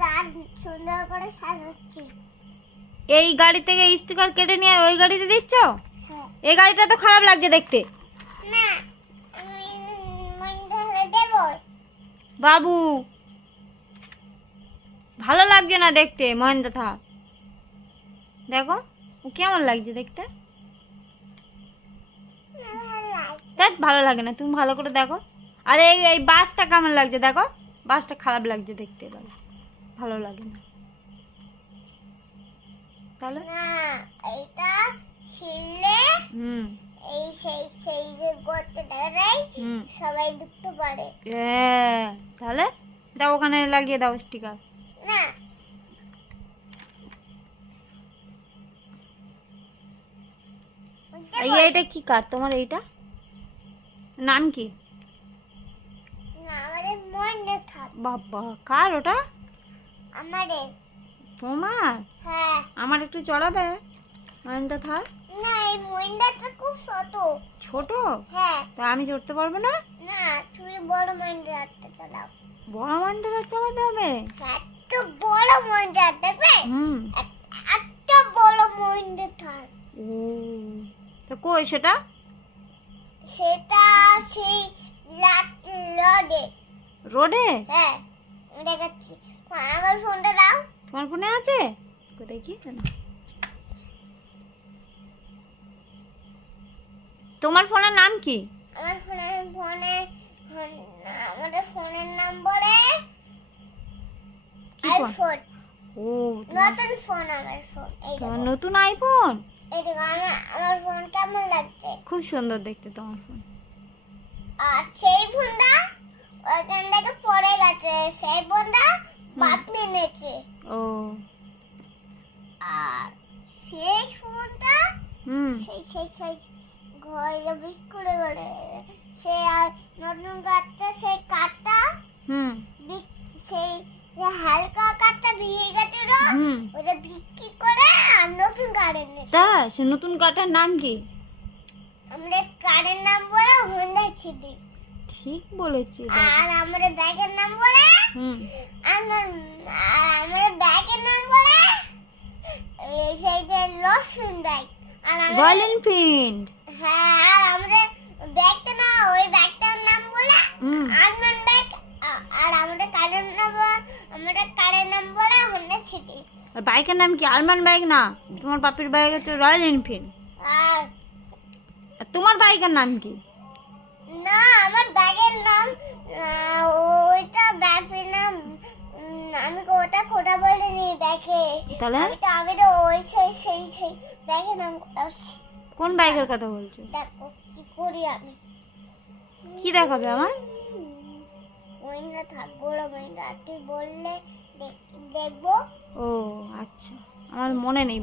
কার সুন্দর করে সাজাচ্ছি। এই গাড়ি থেকে স্টিকার কেটে নিয়ে ওই গাড়িতে দিচ্ছ? হ্যাঁ। এই গাড়িটা তো খারাপ লাগছে দেখতে। না বাবু ভালো লাগছে না দেখতে মহেন্দ্র থাক দেখো ও কেমন লাগছে দেখতে? না, ভালো লাগে দেখ ভালো লাগে না তুমি ভালো করে দেখো। আর এই এই বাসটা কেমন লাগছে দেখো? বাসটা খারাপ লাগছে দেখতে এবার ভালো লাগে না। তাহলে? ছিলে হুম। এই সেই সেই যে গর্তটা দেয় সবাই ঢুকতে পারে। এ, তাহলে? দাও ওখানে লাগিয়ে দাও স্টিকার না। এইটা কি কার? তোমার এইটা? নাম কি না আমাদের মনে থাক বাবা কার ওটা? আমাদের। তোমার? হ্যাঁ। আমার একটু চড়াবে মহেন্দ্র থাক না এই মহিন্দাটা খুব ছোট। ছোট? হ্যাঁ। তা আমি চড়তে পারব না? না তুমি বড় মহিন্দ্রা হাতটা চালাও। বড় মহেন্দ্র চড়াতে হবে? হ্যাঁ তো বড় মহিন্দ্রা দেখবে? হুম। এত বড় মহিন্দ্রা থাক ও তো কই সেটা? সেটা সেই লাট লডে। রোডে? হ্যাঁ দেখাচ্ছি। আমার ফোনটা দাও। তোমার ফোনে আছে? তোমার ফোনের নাম কি? আমার ফোনের ফোনে আমাদের ফোনের নাম বলে আইফোন। ও নতুন ফোন আমার ফোন এই নতুন আইফোন? এই দেখো আমার আমার ফোন কেমন লাগছে? খুব সুন্দর দেখতে তোমার ফোন। আর সেই ফোনটা ওইখান থেকে পড়ে গেছে। সেই ফোনটা বাপ নিয়েছে ও। আর সেই ফোনটা হুম। সেই সেই সেই ঘরে বিক্রি করে সে আর নতুন কাঠটা সেই কাঠটা হুম। সেই হালকা কাঠটা ভিজে গেছিল ওটা বিক্রি করে আর নতুন কাঠ এনেছে। তা সে নতুন কাটার নাম কি? আমাদের কারের নাম বলে হন্ডা সিটি ঠিক বলেছি আর আমাদের ব্যাগের নাম বলে? হুম। আমার আর আমাদের ব্যাগের নাম বলে? এই সেই যে লসুন ব্যাগ। আর আমাদের রয়্যাল এনফিল্ড হ্যাঁ আর আমাদের ব্যাগটা না ওই ব্যাগটার নাম বলে? আনমান ব্যাগ। আর আমাদের কারের নাম আমাদের কারের নাম বলে হোন্ডা সিটি আর বাইকের নাম কি আরমান বাইক না? তোমার বাপের বাইক হচ্ছে রয়্যাল এনফিল্ড আর আর তোমার বাইকের নাম কি? না আমার ব্যাগের নাম ওইটা ব্যাগের নাম আমি ওটা খোটা বলিনি ব্যাগে তাহলে? আমি তো আমি তো ওই সেই সেই সেই ব্যাগের নাম বলছি। কোন বাইকের কথা বলছো? দেখো কি করি আমি? কি দেখাবে আমার? না থাকব না তুই বললে দেখ- দেখব। ও আচ্ছা আমার মনে নেই।